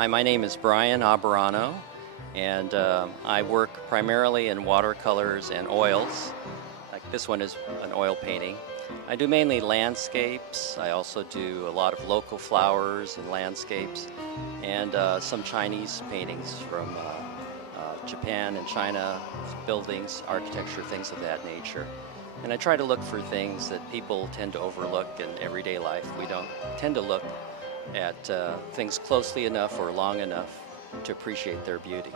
Hi, my name is Brian Aberano, and I work primarily in watercolors and oils. Like this one is an oil painting. I do mainly landscapes. I also do a lot of local flowers and landscapes, and some Chinese paintings from Japan and China, buildings, architecture, things of that nature. And I try to look for things that people tend to overlook in everyday life. We don't tend to look at things closely enough or long enough to appreciate their beauty.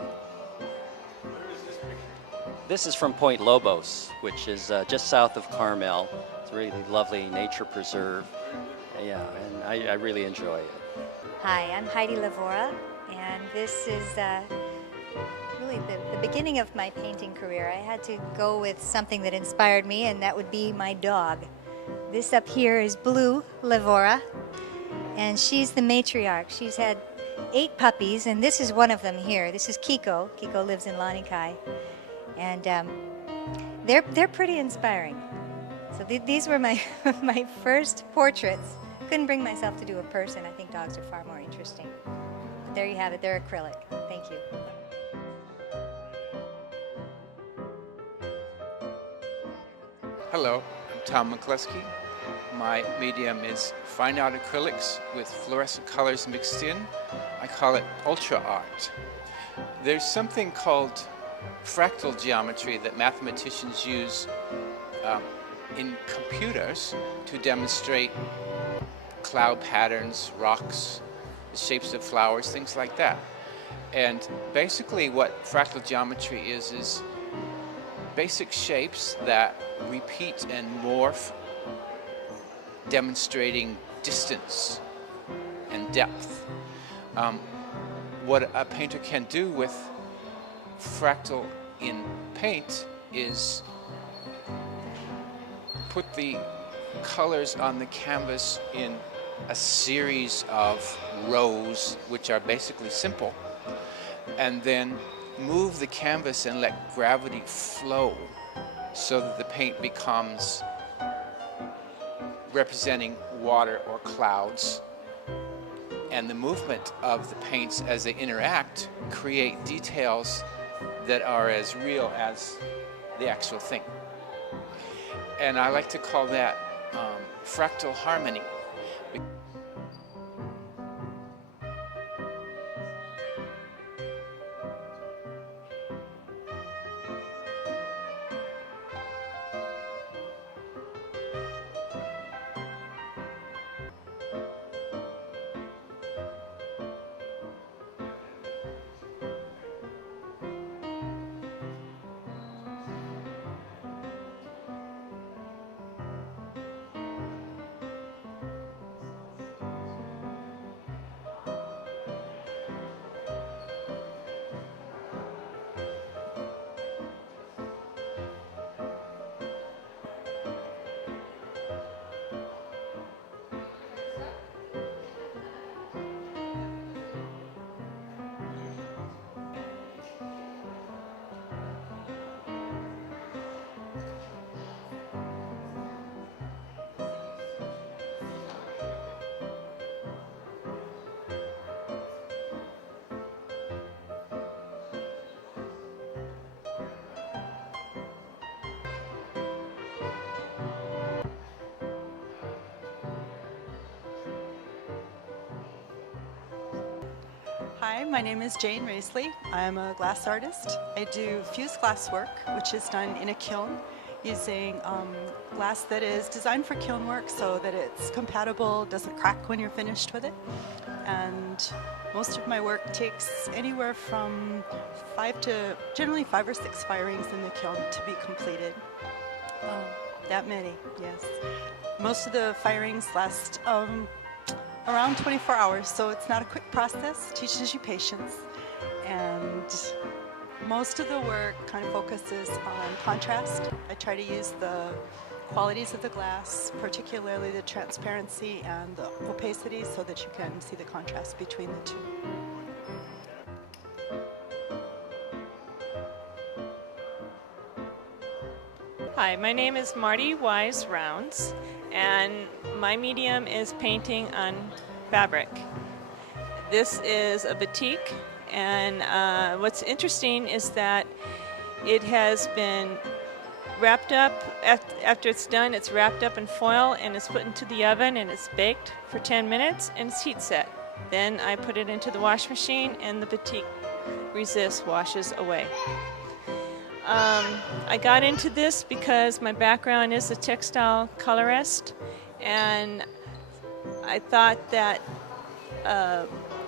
This is from Point Lobos, which is just south of Carmel. It's a really lovely nature preserve. Yeah, and I really enjoy it. Hi, I'm Heidi Lavora, and this is really the beginning of my painting career. I had to go with something that inspired me, and that would be my dog. This up here is Blue Lavora, and she's the matriarch. She's had 8 puppies, and this is one of them here. This is Kiko. Kiko lives in Lanikai, and they're pretty inspiring. So these were my my first portraits. Couldn't bring myself to do a person. I think dogs are far more interesting. But there you have it. They're acrylic. Thank you. Hello, I'm Tom McCluskey. My medium is fine art acrylics with fluorescent colors mixed in. I call it ultra art. There's something called fractal geometry that mathematicians use in computers to demonstrate cloud patterns, rocks, the shapes of flowers, things like that. And basically what fractal geometry is basic shapes that repeat and morph, demonstrating distance and depth. What a painter can do with fractal in paint is put the colors on the canvas in a series of rows, which are basically simple, and then move the canvas and let gravity flow so that the paint becomes representing water or clouds, and the movement of the paints as they interact create details that are as real as the actual thing. And I like to call that fractal harmony. Hi, my name is Jane Raisley. I'm a glass artist. I do fused glass work, which is done in a kiln using glass that is designed for kiln work so that it's compatible, doesn't crack when you're finished with it. And most of my work takes anywhere from generally 5 or 6 firings in the kiln to be completed. That many, yes. Most of the firings last around 24 hours, so it's not a quick process. Teaches you patience, and most of the work kind of focuses on contrast. I try to use the qualities of the glass, particularly the transparency and the opacity, so that you can see the contrast between the two. Hi, my name is Marty Wise Rounds, and my medium is painting on fabric. This is a batik, and what's interesting is that it has been wrapped up. After it's done, it's wrapped up in foil and it's put into the oven and it's baked for 10 minutes and it's heat set. Then I put it into the wash machine and the batik washes away. I got into this because my background is a textile colorist, and I thought that a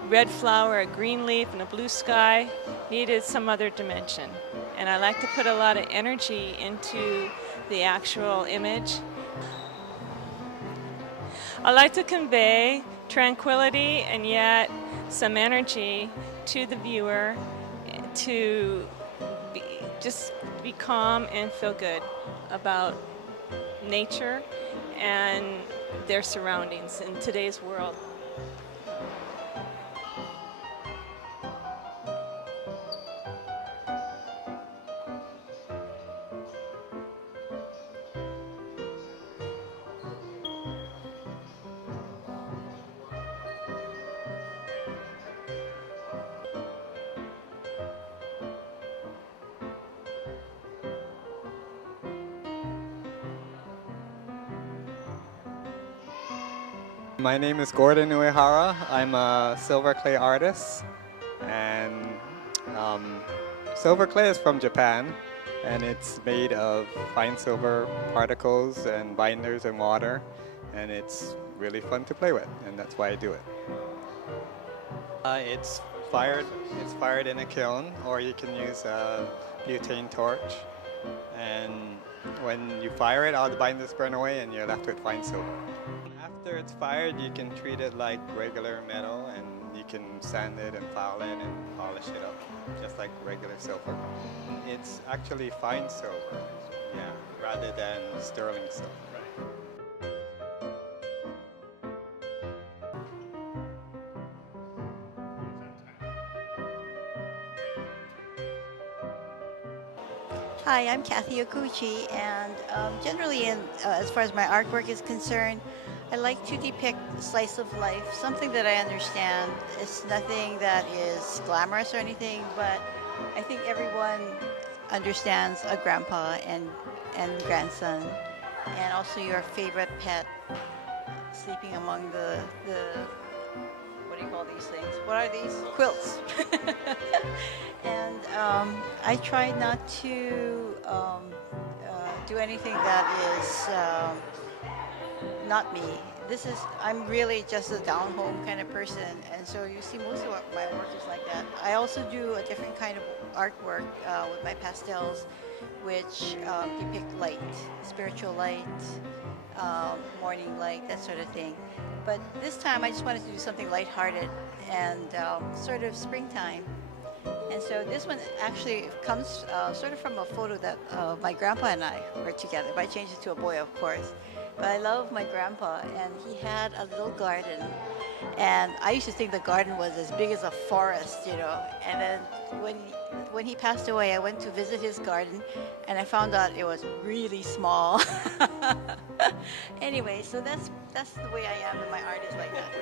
red flower, a green leaf, and a blue sky needed some other dimension. And I like to put a lot of energy into the actual image. I like to convey tranquility and yet some energy to the viewer to just be calm and feel good about nature and their surroundings in today's world. My name is Gordon Uehara. I'm a silver clay artist, and silver clay is from Japan, and it's made of fine silver particles and binders and water, and it's really fun to play with, and that's why I do it. It's fired in a kiln, or you can use a butane torch, and when you fire it, all the binders burn away and you're left with fine silver. After it's fired, you can treat it like regular metal, and you can sand it and file it and polish it up, just like regular silver. It's actually fine silver, yeah, rather than sterling silver. Hi, I'm Kathy Okuchi, and generally, as far as my artwork is concerned, I like to depict a slice of life, something that I understand. It's nothing that is glamorous or anything, but I think everyone understands a grandpa and grandson, and also your favorite pet sleeping among the what do you call these things? What are these? Quilts. And I try not to do anything that is not me. I'm really just a down-home kind of person, and so you see most of my work is like that. I also do a different kind of artwork with my pastels, which depict light, spiritual light, morning light, that sort of thing. But this time I just wanted to do something lighthearted and sort of springtime. And so this one actually comes sort of from a photo that my grandpa and I were together. But I changed it to a boy, of course. But I love my grandpa, and he had a little garden. And I used to think the garden was as big as a forest, you know. And then when he passed away, I went to visit his garden, and I found out it was really small. Anyway, so that's the way I am, and my art is like that.